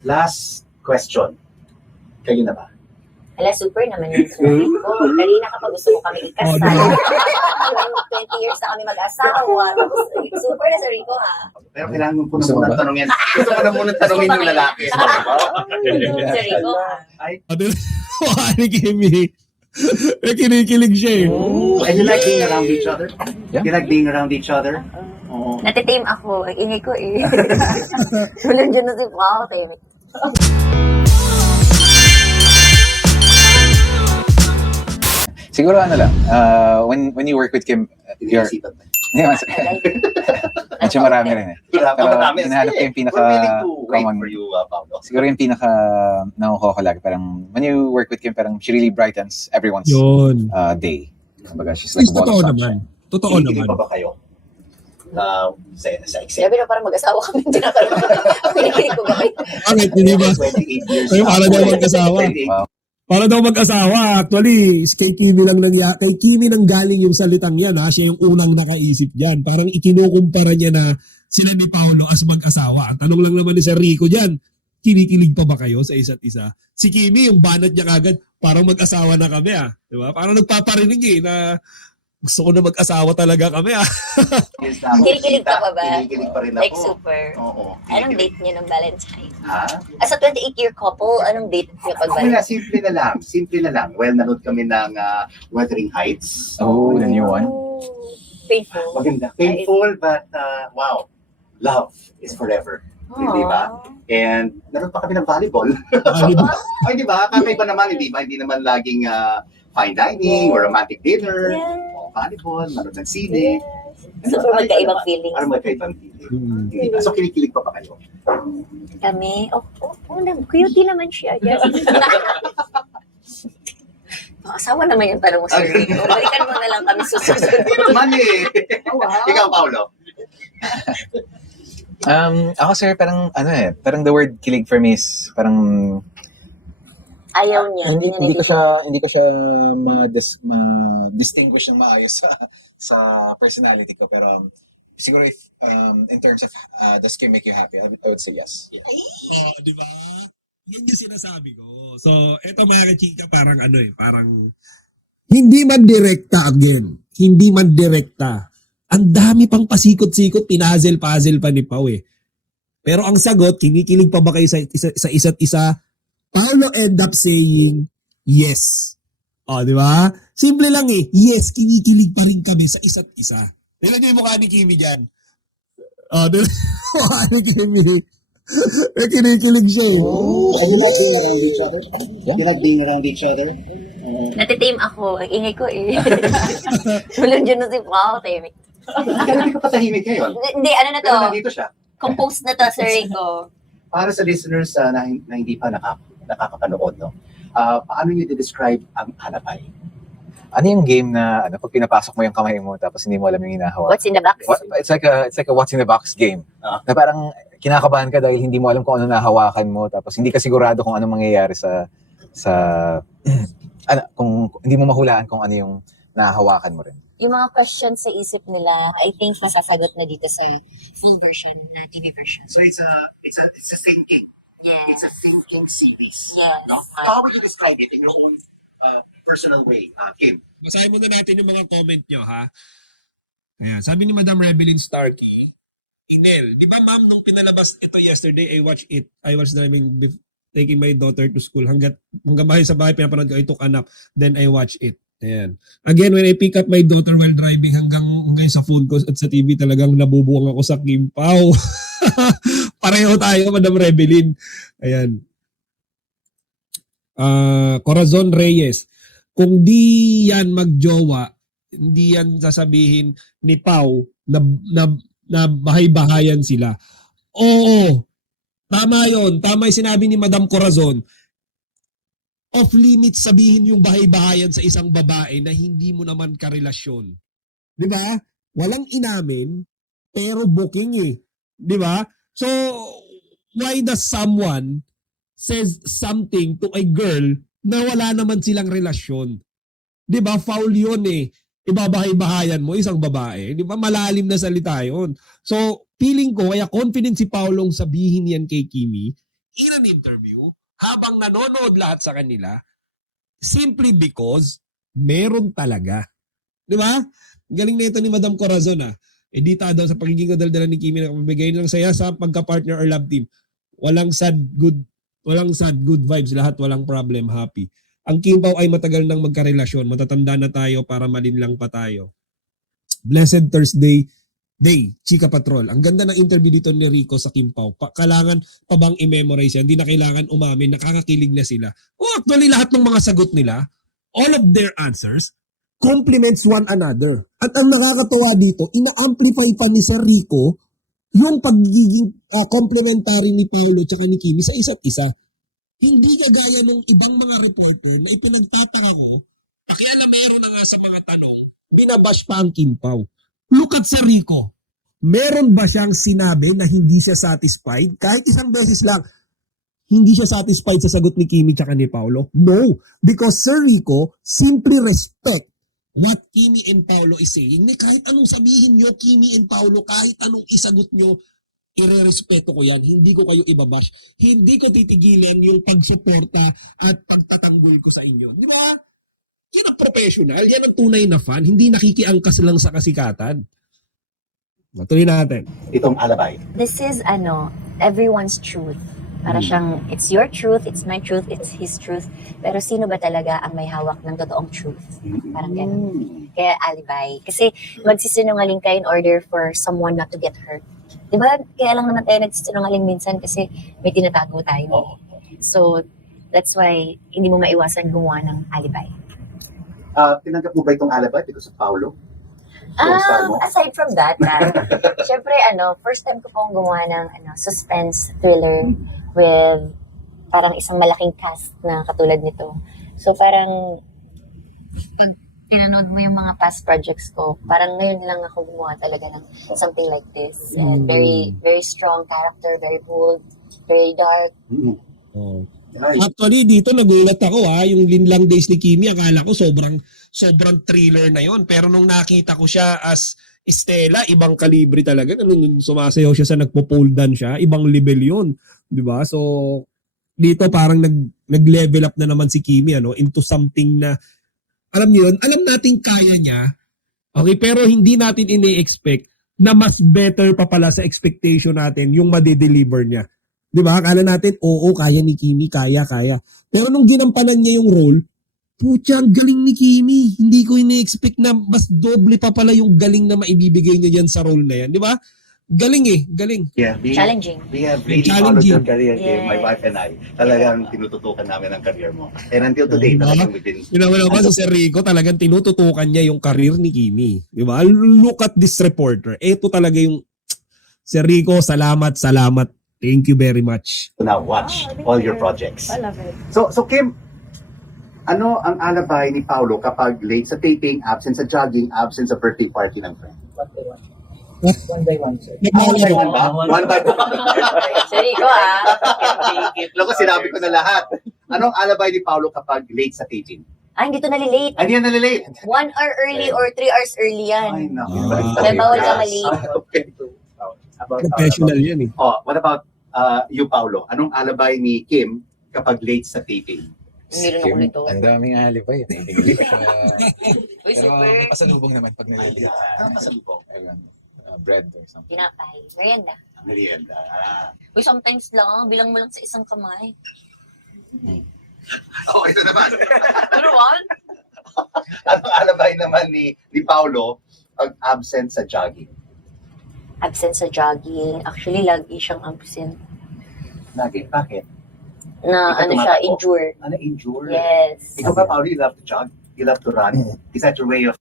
Last question. Kayo na ba? Ala, super naman yung story ko. Kanina kapag gusto mo kami ikasal. 20 years na kami mag-asawa. Tapos, super na story ko, ha? Pero kailangan ko na muna tanongin. Gusto ko na muna tanongin yung lalaki. Story ko, ha? Ay, Ni Kimi. Kinikilig siya eh. and you like being around each other? Yeah. You like being around each other? Oo. Natitame ako. Ang ingay ko eh. Wala dyan na si Pao. Tahimik. Siguro ano lang, when you work with Kim, you're... Iniisipan mo. Hindi mas... Medyo marami rin eh. Pero hinahanap ko yung We're willing to wait pinaka-common. for you, Paolo. Siguro yung nakukuha ko lagi. Parang when you work with Kim, parang she really brightens everyone's Yun. day. Kumbaga, she's like Is a ball totoo of naman. sunshine. Totoo Kinikilig naman. pa ba kayo? Sa exam? Sabi na parang mag-asawa kami. Tinatanong ko. Pinikilig ko ba kayo? Bakit? Hindi ba? 28 years. Ay, para daw magkasawa. 28. Wow. Para daw mag-asawa. Actually, kay Kimi lang kay Kimi nang galing yung salitang yan. Ha? Siya yung unang nakaisip dyan. Parang ikinukumpara niya na sila ni Paolo as mag-asawa. Ang tanong lang naman ni Sir Rico dyan, kinikilig pa ba kayo sa isa't isa? Si Kimi, yung banat niya kagad, parang mag-asawa na kami Di ba? Parang nagpaparinig na gusto ko na mag-asawa talaga kami Yes, na ako. Kinikilig ka pa ba? Kinikilig pa rin ako. Like super. Oo. Anong kinikilig. date niyo ng Valentine? Ha? As a 28-year couple, anong date niyo pag Okay Valentine? na, simple na lang. Simple na lang. Well, nanood kami ng Wuthering Heights. Oh, the new one. Painful. Maganda. Painful, but wow. Love is forever. Hindi ba? And nanood pa kami ng volleyball. Ay, di ba? Kakaiba naman, hindi ba? Hindi naman laging fine dining or romantic dinner. Yeah. O volleyball, nanood ng sine. Super magkaibang feelings. Parang magkaibang feeling. Hmm. Hindi ba? So, kinikilig pa kayo? Kami, cutie naman siya. Yes. Asawa naman yung tanong mo sa Rico. Balikan mo na lang kami susunod. Naman eh. Ikaw, Paolo. Ako sir, parang parang the word kilig for me is parang Ayaw niya. hindi ko siya ma-distinguish ng maayos sa personality ko, pero siguro if in terms of does Kim make you happy, I would say yes. Di ba? Yun yung sinasabi ko. So, eto mga chika, parang parang hindi man direkta again. Hindi man direkta. Ang dami pang pasikot-sikot, puzzle pa ni Pao eh. Pero ang sagot, kinikilig pa ba kayo sa isa't isa? Paolo end up saying, yes. O, di ba? Simple lang eh. Yes, kinikilig pa rin kami sa isa't isa. Tignan niyo yung mukha ni Kimi dyan. O, di ba? Mukha ni Kimi. Kinikilig siya eh. You like being around each other? Natitame ako. Ang ingay ko eh. Wala dyan na si Pao. Tahimik. Hindi ka patahimik ngayon. Hindi, ano na to? Pero nandito siya. Compose na to, Sir Rico. Para sa listeners na hindi pa nakakapanood, no? Paano niyo describe ang Alapay? Ano yung game na pag pinapasok mo yung kamay mo tapos hindi mo alam yung hinahawa? What's in the box? It's like a what's in the box game. Na parang kinakabahan ka dahil hindi mo alam kung ano nahawakan mo, tapos hindi ka sigurado kung ano mangyayari sa kung hindi mo mahulaan kung ano yung nahahawakan mo rin. Yung mga questions sa isip nila, I think masasagot na dito sa full version na TV version. So it's a thinking. Yeah. It's a thinking series. Yes. No? How would you describe it in your own personal way, Kim? Basahin muna natin yung mga comment nyo, ha? Ayan, sabi ni Madam Rebelin Starkey, Inel, di ba ma'am, nung pinalabas ito yesterday, I was driving, taking my daughter to school, hanggang bahay sa bahay, pinapanood ko, I took a nap, then I watch it. Ayan. Again, when I pick up my daughter while driving hanggang sa phone ko at sa TV, talagang nabubuwang ako sa Kim Pao. Pareho tayo, Madam Rebelin. Ayan. Corazon Reyes, kung di yan magjowa, hindi yan sasabihin ni Pau na bahay-bahayan sila. Oo, tama yon. Tama yung sinabi ni Madam Corazon. Off limits sabihin yung bahay-bahayan sa isang babae na hindi mo naman karelasyon. Di ba? Walang inamin, pero booking eh. Di ba? So, why does someone says something to a girl na wala naman silang relasyon? Di ba? Foul yun eh. Ibabahay-bahayan mo isang babae. Di ba? Malalim na salita yun. So, feeling ko, kaya confident si Paulong sabihin yan kay Kimi in an interview habang nanonood lahat sa kanila simply because meron talaga. Di ba? Galing na ito ni Madam Corazon Edita daw sa pagiging kadaldala ni Kimi na mabigay ng saya sa pagka-partner or love team. Walang sad good vibes, lahat walang problem, happy. Ang Kimpaw ay matagal nang magkarelasyon, matatanda na tayo para malinlang pa tayo. Blessed Thursday Day, Chika Patrol. Ang ganda ng interview dito ni Rico sa Kimpaw. Kailangan pa bang i-memorize yan? Hindi na kailangan umamin, nakakakilig na sila. Actually, lahat ng mga sagot nila, all of their answers, complements one another. At ang nakakatawa dito, ina-amplify pa ni Sir Rico yung pagiging complementary ni Paolo at ni Kimi sa isa't isa. Hindi kagaya ng ibang mga reporter na ipinagtataka mo, pakialam meron na nga sa mga tanong, binabash pa ang Kimpaw. Look at Sir Rico. Meron ba siyang sinabi na hindi siya satisfied? Kahit isang beses lang, hindi siya satisfied sa sagot ni Kimi at ni Paolo? No, because Sir Rico simply respect what Kimi and Paolo is saying. Kahit anong sabihin nyo, Kimi and Paolo, kahit anong isagot nyo, irerespeto ko yan. Hindi ko kayo ibabash. Hindi ko titigilan yung pagsuporta at pagtatanggol ko sa inyo. Di ba? Yan ang professional. Yan ang tunay na fan. Hindi nakikiangkas lang sa kasikatan. Matuloy natin. Itong alabay. This is everyone's truth. Para siyang, it's your truth, it's my truth, it's his truth. Pero sino ba talaga ang may hawak ng totoong truth? Parang ganun. Kaya alibi. Kasi magsisinungaling ka in order for someone not to get hurt. Diba? Kaya lang naman tayo nagsisinungaling minsan kasi may tinatago tayo. So, that's why hindi mo maiwasan gumawa ng alibi. Tinanggap mo ba itong alabay dito sa Paolo? Co-star mo? Aside from that, syempre, first time ko pong gumawa ng suspense thriller with parang isang malaking cast na katulad nito. So parang pag pinanood mo yung mga past projects ko, parang ngayon lang ako gumawa talaga ng something like this. And very, very strong character, very bold, very dark. Oh. Actually, dito nagulat ako yung Linlang Days ni Kimi, akala ko sobrang thriller na yon. Pero nung nakita ko siya as Estela, ibang kalibre talaga. Nung sumasayaw siya sa nagpo-pole dance siya, ibang level yon, 'di ba? So dito parang nag-level up na naman si Kimi into something na alam niyo yun, alam nating kaya niya. Okay, pero hindi natin ini-expect na mas better pa pala sa expectation natin yung made-deliver niya. 'Di ba? Akala natin, oo, kaya ni Kimi, kaya. Pero nung ginampanan niya yung role, putya, ang galing ni Kimi. Hindi ko ini-expect na mas doble pa pala yung galing na maibibigay niya diyan sa role na yan, 'di ba? Galing. Yeah, Challenging. We have really followed your career, my wife and I. Talagang tinututukan namin ang career mo. And until today, talagang we've been... Wala sa Sir Rico, talagang tinututukan niya yung career ni Kimi. Di ba? Look at this reporter. Ito talaga yung... Sir Rico, salamat. Thank you very much. To now watch all your projects. I love it. So Kim, ano ang alabay ni Paolo kapag late sa taping, absent sa jogging, absent sa birthday party ng friend? One by one, sir. One by one ba? One by one. Sorry ko Alam ko, sinabi ko na lahat. Anong alabay ni Paolo kapag late sa taping? Hindi to nalilate. Hindi yan nalilate. 1 hour early or 3 hours early yan. Ay, naku. Kaya bawal ka mali. Okay. Professional yan eh. What about you, Paolo? Anong alabay ni Kim kapag late sa taping? Meron ako nito. Ang daming alibay. Hindi ko siya Uy, pero super. may pasalubong naman pag nalilate. Ano masalubong? Bread or something. Tinapay. Merienda. Merienda. Uy, sometimes lang. Bilang mo lang sa isang kamay. Oh, ito naman. Ano one? Anong alabay naman ni Paolo pag absent sa jogging? Absent sa jogging. Actually, lagi siyang absent. Lagi. Bakit? Na Ikaw siya, tumatakbo? injure. Injured? Yes. Ikaw ba, Paolo, you love to jog? You love to run? Is that your way of...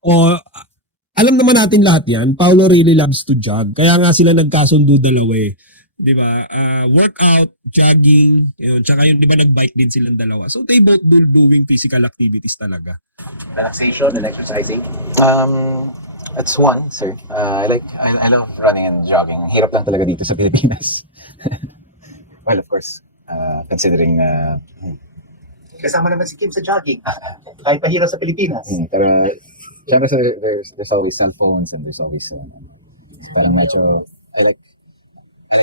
Alam naman natin lahat yan, Paolo really loves to jog. Kaya nga sila nagkasundo dalawa eh. Di ba? Workout, jogging, yun. Tsaka yun, di ba nag-bike din silang dalawa. So they both doing physical activities talaga. Relaxation and exercising? That's one, sir. I love running and jogging. Hirap lang talaga dito sa Pilipinas. Well, of course, considering na Kasama naman si Kim sa jogging. Kahit pahirap sa Pilipinas. pero syempre there's always cell phones and there's always so parang medyo I like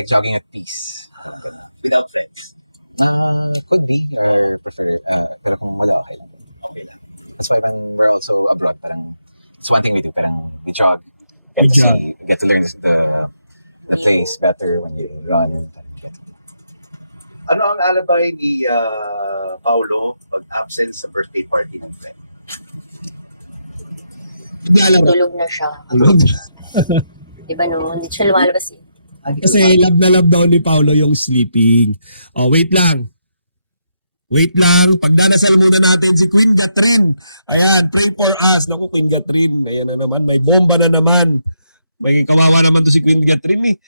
jogging at peace without friends. That's why we're also abroad. Parang, it's one thing we do. Parang, we jog. Get to see, get to learn the place better when you run. Ano ang alabay ni Paolo pag-absent sa birthday party? Tulog na siya. Di ba no? Hindi siya lumalabas eh. Kasi love na love daw ni Paolo yung sleeping. Oh, wait lang. Wait lang. Pagdadasal muna natin si Queen Catherine. Ayan, pray for us. Naku, Queen Catherine. Ayan na naman. May bomba na naman. May kawawa naman to si Queen Catherine eh.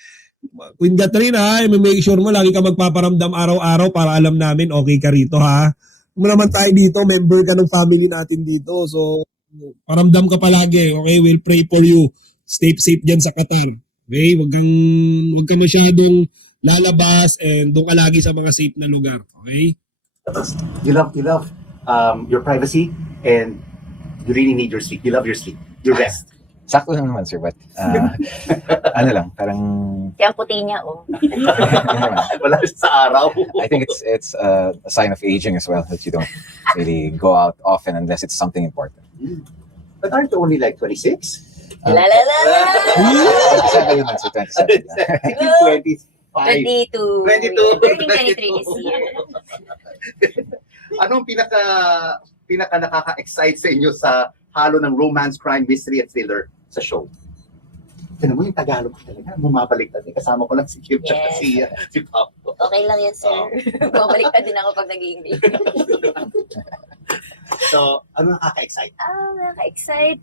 Queen Catherine ha, make sure mo lagi ka magpaparamdam araw-araw para alam namin okay ka rito ha. Kung naman tayo dito, member ka ng family natin dito. So, paramdam ka palagi. Okay, we'll pray for you. Stay safe dyan sa Qatar. Okay, wag kang masyadong lalabas and doon ka lagi sa mga safe na lugar. Okay? You love your privacy and you really need your sleep. You love your sleep, your rest. Sakto lang naman, sir, but ano lang, parang Kaya ang puti niya, oh. Wala siya sa araw. I think it's a sign of aging as well that you don't really go out often unless it's something important. But aren't you only like 26? La la la la! 27 naman, sir, 27. 25. 22. Turning 23 this year. Anong pinaka nakaka-excite sa inyo sa halo ng romance, crime, mystery at thriller sa show? Tignan mo yung Tagalog ko talaga. Bumabalik natin. Kasama ko lang si Kim at Yes. si Pablo. Okay lang yan, sir. Bumalik ka din ako pag nag-i-English. So, ano nakaka-excite? Nakaka-excite.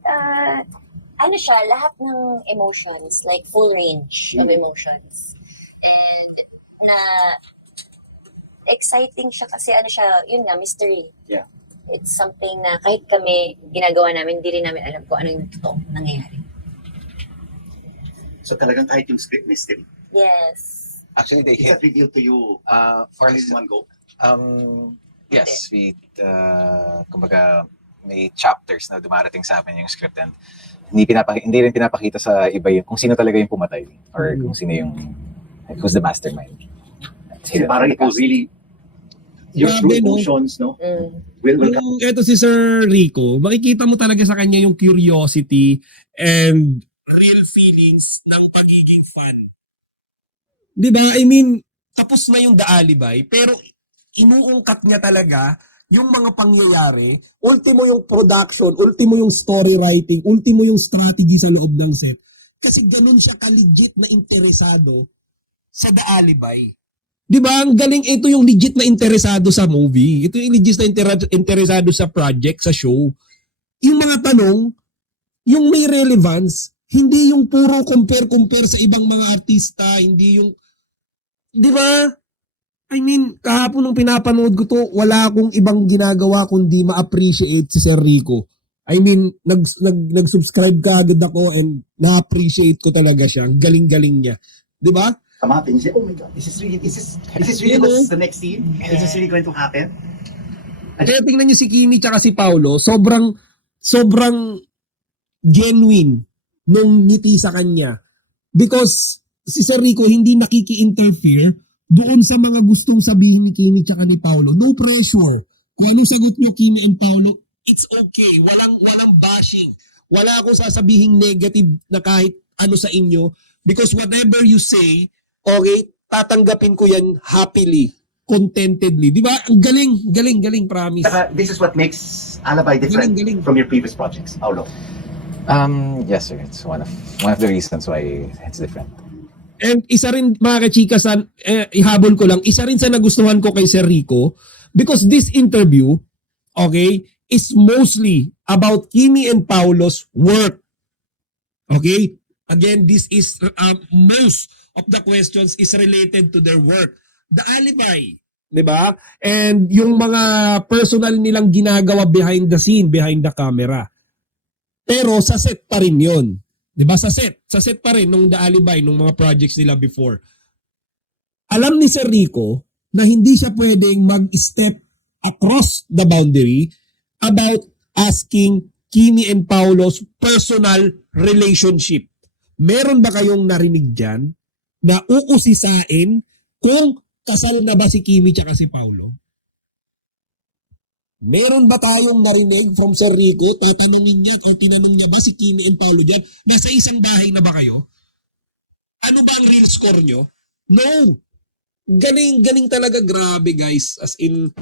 Ano siya, lahat ng emotions, like full range of emotions. And na exciting siya kasi ano siya, yun nga, mystery. Yeah. It's something na kahit kami ginagawa namin, hindi rin namin alam kung ano yung totoo nangyayari. So talagang kahit yung script mystery. Yes. Actually, they Is hit that revealed to you for in one go? yes, we kumbaga may chapters na dumarating sa amin yung script and hindi rin pinapakita sa iba yung kung sino talaga yung pumatay or kung sino yung who's the mastermind. Parang it was really your Grabe, true no? emotions, no? Mm. Will come. Eto si Sir Rico, makikita mo talaga sa kanya yung curiosity and real feelings ng pagiging fan. 'Di ba? I mean, tapos na yung The Alibay, pero inuungkat niya talaga yung mga pangyayari, ultimo yung production, ultimo yung story writing, ultimo yung strategy sa loob ng set. Kasi ganun siya ka-legit na interesado sa The Alibay. 'Di ba? Ang galing, ito yung legit na interesado sa movie. Ito yung legit na interesado sa project, sa show. Yung mga tanong, yung may relevance, hindi yung puro compare sa ibang mga artista, hindi yung 'di ba? I mean, kahapon nung pinapanood ko to, wala akong ibang ginagawa kundi ma-appreciate si Sir Rico. I mean, nag-subscribe ka agad ako and na-appreciate ko talaga siya. Ang galing-galing niya. 'Di ba? Kamatin siya. Oh my God, this is really what's the next scene? Is this really going to happen? Kaya tingnan niyo si Kimi tsaka si Paolo, sobrang genuine nung ngiti sa kanya. Because si Sir Rico hindi nakiki-interfere doon sa mga gustong sabihin ni Kimi tsaka ni Paolo. No pressure. Kung anong sagot niyo, Kimi and Paolo, it's okay. Walang bashing. Wala akong sasabihin negative na kahit ano sa inyo. Because whatever you say, okay, tatanggapin ko yan happily, contentedly. Di ba? Ang galing, promise. This is what makes Alibay different Galing. from your previous projects, Paolo. Yes, sir. It's one of the reasons why it's different. And isa rin, mga kachikasan, ihabol ko lang, isa rin sa nagustuhan ko kay Sir Rico, because this interview, okay, is mostly about Kimi and Paolo's work. Okay? Again, this is, most of the questions is related to their work. The Alibay, di ba? And yung mga personal nilang ginagawa behind the scene, behind the camera. Pero sa set pa rin yun. 'Di ba? Sa set pa rin nung The Alibay, nung mga projects nila before. Alam ni Sir Rico na hindi siya pwedeng mag-step across the boundary about asking Kimi and Paolo's personal relationship. Meron ba kayong narinig dyan na uusisain kung kasal na ba si Kimi tsaka si Paolo? Meron ba tayong narinig from Sir Rico? Tatanungin niya o tinanong niya ba si Kimi and Paolo dyan? Nasa isang bahay na ba kayo? Ano ba ang real score nyo? No! Galing talaga, grabe guys. As in,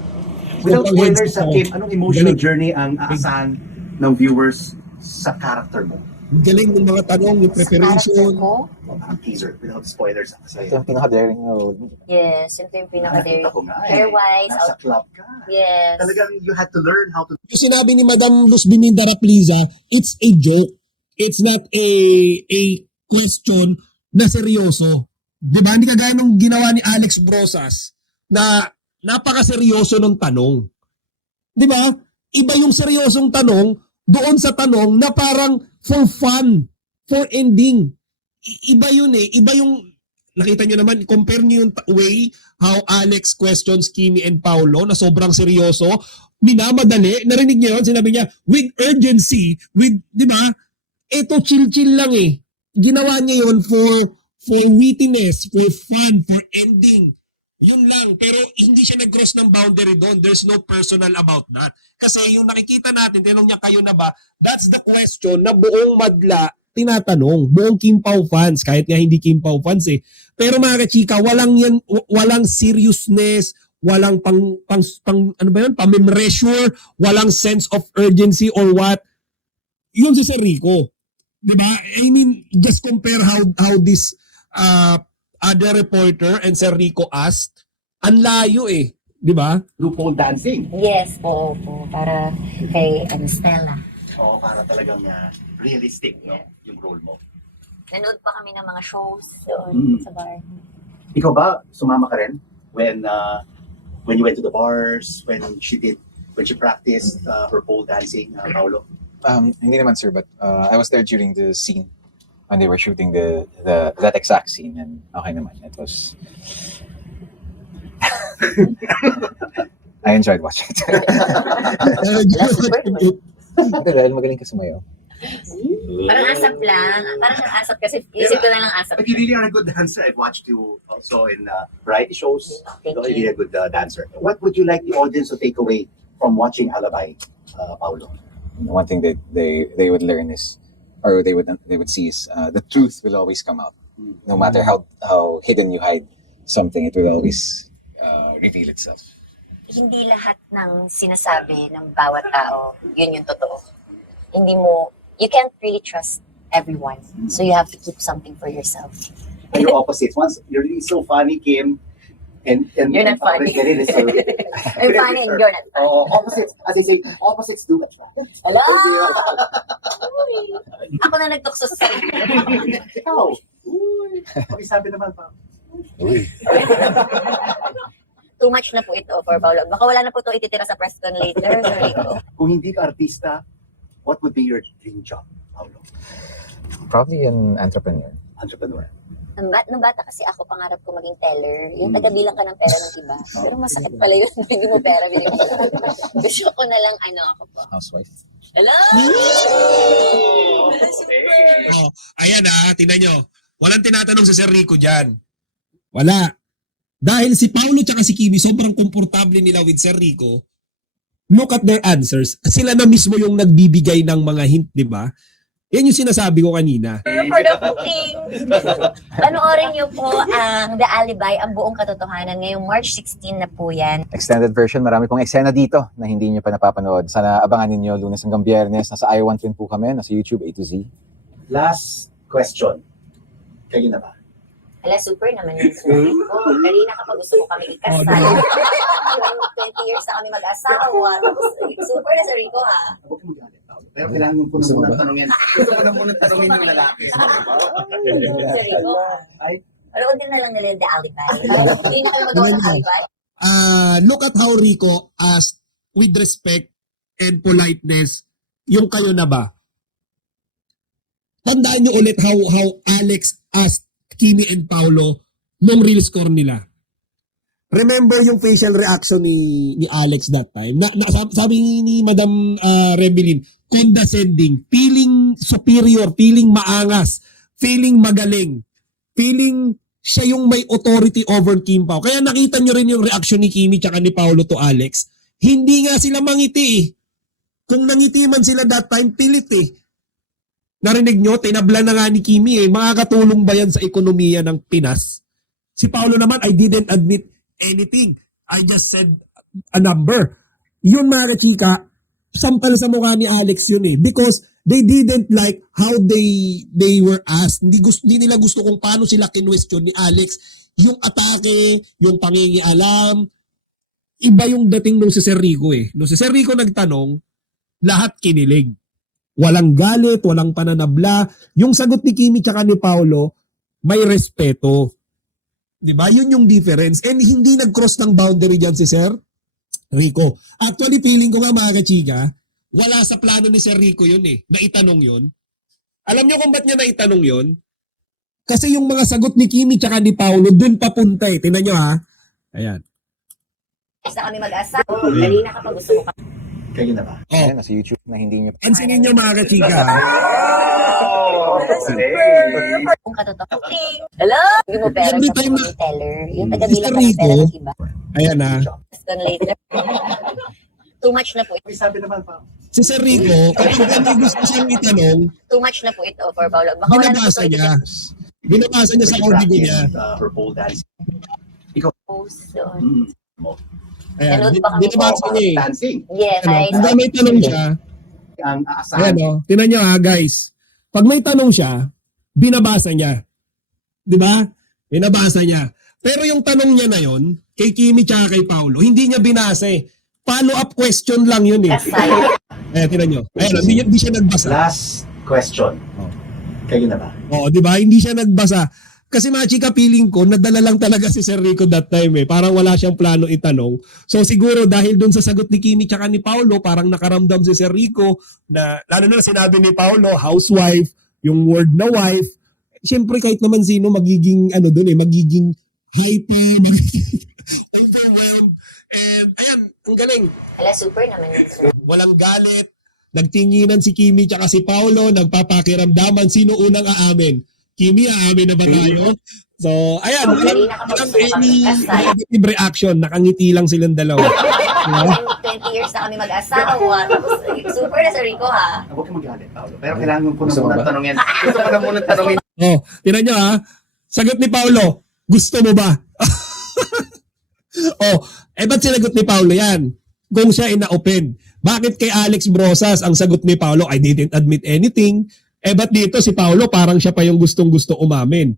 Without sobrang spoilers heads sa up. Kim, anong emotional Galing. journey ang aasahan ng viewers sa character mo? Galing ng mga tanong, yung Sa character preparation. ko, Ang teaser, without spoilers. Ito yung pinaka-daring na role. yes, ito yung pinaka-daring. Nakita ko nga eh. Hair-wise, Nasa club ka. yes. Talagang you had to learn how to Yung sinabi ni Madam Luz Bininda Rapliza, it's a joke. It's not a question na seryoso. Di ba? Hindi kagaya nung ginawa ni Alex Brosas na napaka-seryoso ng tanong. Di ba? Iba yung seryosong tanong doon sa tanong na parang for fun, for ending. Iba yun eh. Iba yung, nakita nyo naman, compare nyo yung way how Alex questions Kimi and Paolo na sobrang seryoso, minamadali, narinig niyo yun, sinabi niya, with urgency, with, di ba? Ito chill-chill lang eh. Ginawa niya yun for wittiness, for fun, for ending. Yun lang. Pero hindi siya nag-cross ng boundary doon. There's no personal about that. Kasi yung nakikita natin, tinanong niya kayo na ba, that's the question na buong madla tinatanong. Buong Kim Pao fans, kahit nga hindi Kim Pao fans eh. Pero mga kachika, walang seriousness, walang ano ba yun, pamemreasure, walang sense of urgency or what. Yun si Sir Rico. Diba? I mean, just compare how this other reporter and Sir Rico asked, ang layo eh. Di ba? do pole dancing. Yes, po. Para kay Stella. Oo, para talagang realistic, no? Yung role mo. Nanood pa kami ng mga shows doon sa bar. Ikaw ba, sumama ka rin when you went to the bars, when she practiced her pole dancing, Paolo? Hindi naman sir, but I was there during the scene when they were shooting that exact scene, and okay naman. It was I enjoyed watching it. Dahil magaling ka sumayaw. Parang asap lang. Parang siyang asap kasi isip ko na lang asap. But you really are a good dancer. I've watched you also in variety shows. Thank You're you. really a good dancer. What would you like the audience to take away from watching Alabay, Paolo? One thing that they would learn is, or they would see is, the truth will always come out. No matter how hidden you hide something, it will always reveal itself. Hindi lahat ng sinasabi ng bawat tao, yun yung totoo. You can't really trust everyone. So you have to keep something for yourself. And your opposites. Once you're really so funny, Kim, and You're not funny. You're You're funny and you're not funny. opposites. As I say, opposites do attract. Hello! Ako na nagtukso sa sarili. Ikaw. Uy. Sabi naman pa. Uy. Too much na po ito for Paolo. Baka wala na po ito ititira sa press con later. Sorry ko. Kung hindi ka artista, what would be your dream job, Paolo? Probably an entrepreneur. Entrepreneur. Nung bata kasi ako, pangarap ko maging teller. Yung tagabilang ka ng pera ng iba. Pero masakit pala yun. Hindi mo pera, binigyan mo lang. Gusto ko na lang, ako po. Housewife. Hello! Oh, ayan tingnan nyo. Walang tinatanong sa Sir Rico dyan. Wala. Dahil si Paolo tsaka si Kimi sobrang komportable nila with Sir Rico, look at their answers. Sila na mismo yung nagbibigay ng mga hint, di ba? Yan yung sinasabi ko kanina. For the booking! Panoorin niyo po ang The Alibi, ang buong katotohanan. Ngayong March 16 na po yan. Extended version, marami pong eksena dito na hindi nyo pa napapanood. Sana abangan ninyo Lunes hanggang Biyernes. Nasa I1 Twin po kami, nasa YouTube A to Z. Last question. Kayo na ba? Ala, super naman yung story ko. Kanina kapag gusto mo kami ikasal. 20 years na kami mag-asawa. Super na sa Rico, ha? Huwag mo galit, Paolo. Pero kailangan mo Gusto mo muna ba? tanongin. Gusto mo na muna tanongin ng lalaki. Sa Rico, ha? Ay. Paroon din na lang nila yung The Alibi. Hindi na kayo magawa ng Alibi. Look at how Rico asked with respect and politeness yung kayo na ba. Tandaan nyo ulit how Alex asked Kimi and Paolo nung real score nila. Remember yung facial reaction ni Alex that time? Sabi ni Madam Rebelin, condescending, feeling superior, feeling maangas, feeling magaling, feeling siya yung may authority over Kim Pao. Kaya nakita nyo rin yung reaction ni Kimi tsaka ni Paolo to Alex. Hindi nga sila mangiti eh. Kung nangiti man sila that time, pilit eh. Narinig nyo, tinabla na nga ni Kimi eh. Makakatulong ba yan sa ekonomiya ng Pinas? Si Paolo naman, I didn't admit anything. I just said a number. Yun mga kachika, sampal sa mukha ni Alex yun eh. Because they didn't like how they were asked. Hindi nila gusto kung paano sila kinwestiyon ni Alex. Yung atake, yung pangingialam. Iba yung dating nung si Sir Rico eh. Nung si Sir Rico nagtanong, lahat kinilig. Walang galit, walang pananabla. Yung sagot ni Kimi tsaka ni Paolo, may respeto. 'Di ba? Yun yung difference. And hindi nag-cross ng boundary diyan si Sir Rico. Actually, feeling ko nga mga kachika, wala sa plano ni Sir Rico yun eh, na itanong yun. Alam nyo kung ba't niya naitanong yun? Kasi yung mga sagot ni Kimi tsaka ni Paolo, dun papunta eh. Tingnan nyo ha. Ayan. Sa kami mag-asawa, kanina kapag gusto mo ka. Kayo na ba? Oh, Ayan, nasa YouTube na hindi nyo pansinin nyo mga kachika. Oh, Kung katotoo. Hello? Hindi mo pera Every sa time na- teller. Yung Mr. taga-bilang ka ng Rico. pera ng iba. Ayan ha. Then later. Too much na po ito. May sabi naman pa. Si Sir Rico, kapag may gusto siyang itanong, Too much na po ito for Paolo. Baka wala na po binabasa ito niya. Binabasa niya sa audio niya. Her pole dance. post doon. Ayan, Nanood pa kami binabasa niya eh. Dancing. Yeah, Ano, guys. pag may tanong siya, Ang ayan aasahan. o, tinan nyo ha guys. Pag may tanong siya, binabasa niya. Di ba? Binabasa niya. Pero yung tanong niya na yon kay Kimi tsaka kay Paolo, hindi niya binasa eh. Follow-up question lang yun eh. Aside. Ayan, tinan nyo. Ayan, hindi siya nagbasa. Last question. Oh. Kayo na ba? Oo, di ba? Hindi siya nagbasa. Kasi mga chika, feeling ko, nadala lang talaga si Sir Rico that time eh. Parang wala siyang plano itanong. So siguro dahil dun sa sagot ni Kimi tsaka ni Paolo, parang nakaramdam si Sir Rico na, lalo na sinabi ni Paolo, housewife, yung word na wife. Siyempre kahit naman sino magiging, magiging hyper, overwhelmed. And ayan, ang galing. Hala, super naman yun, sir. Walang galit. Nagtinginan si Kimi tsaka si Paolo, nagpapakiramdaman sino unang aamin. Kimi, aamin na ba tayo? So, ayan, Kanina kapag walang gusto mo kami any kasal. negative reaction. Nakangiti lang silang dalawa. Diba? 20 years na kami mag-asawa. Tapos, super na, Sir Rico, ha? Huwag kang magalit, Paolo. Pero kailangan ko na Gusto mo muna ba? tanongin. Gusto ko na muna tanongin. Oh, tinan nyo ha. Sagot ni Paolo, gusto mo ba? Oh, ba't sinagot ni Paolo yan? Kung siya ina-open. Bakit kay Alex Brosas ang sagot ni Paolo, I didn't admit anything? Ba't dito si Paolo parang siya pa yung gustong-gusto umamin?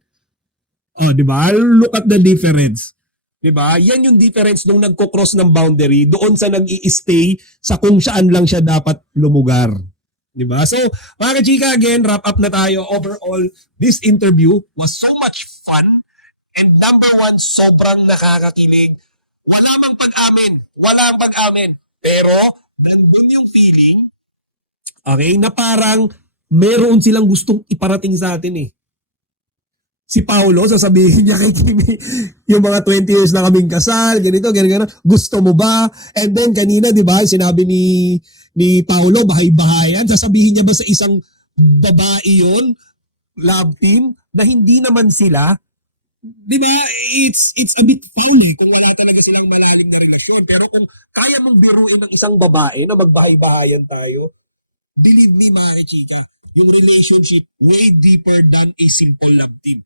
Oh, di ba? Look at the difference. Di ba? Yan yung difference nung nagko-cross ng boundary doon sa nag-i-stay sa kung saan lang siya dapat lumugar. Di ba? So, mga kachika, again, wrap up na tayo. Overall, this interview was so much fun. And number one, sobrang nakakakilig. Wala mang pag-amin. Wala ang pag-amin. Pero, nandun yung feeling, okay, na parang meron silang gustong iparating sa atin eh. Si Paolo, sasabihin niya kay Kimi, yung mga 20 years na kaming kasal, ganito, ganito, gusto mo ba? And then kanina, di ba, sinabi ni Paolo, bahay-bahayan, sasabihin niya ba sa isang babae yon, love team, na hindi naman sila, di ba, it's a bit foul eh, kung wala talaga silang malalim na relasyon. Pero kung kaya mong biruin ng isang babae na magbahay-bahayan tayo, believe me, mga chika, yung relationship way deeper than a simple love team.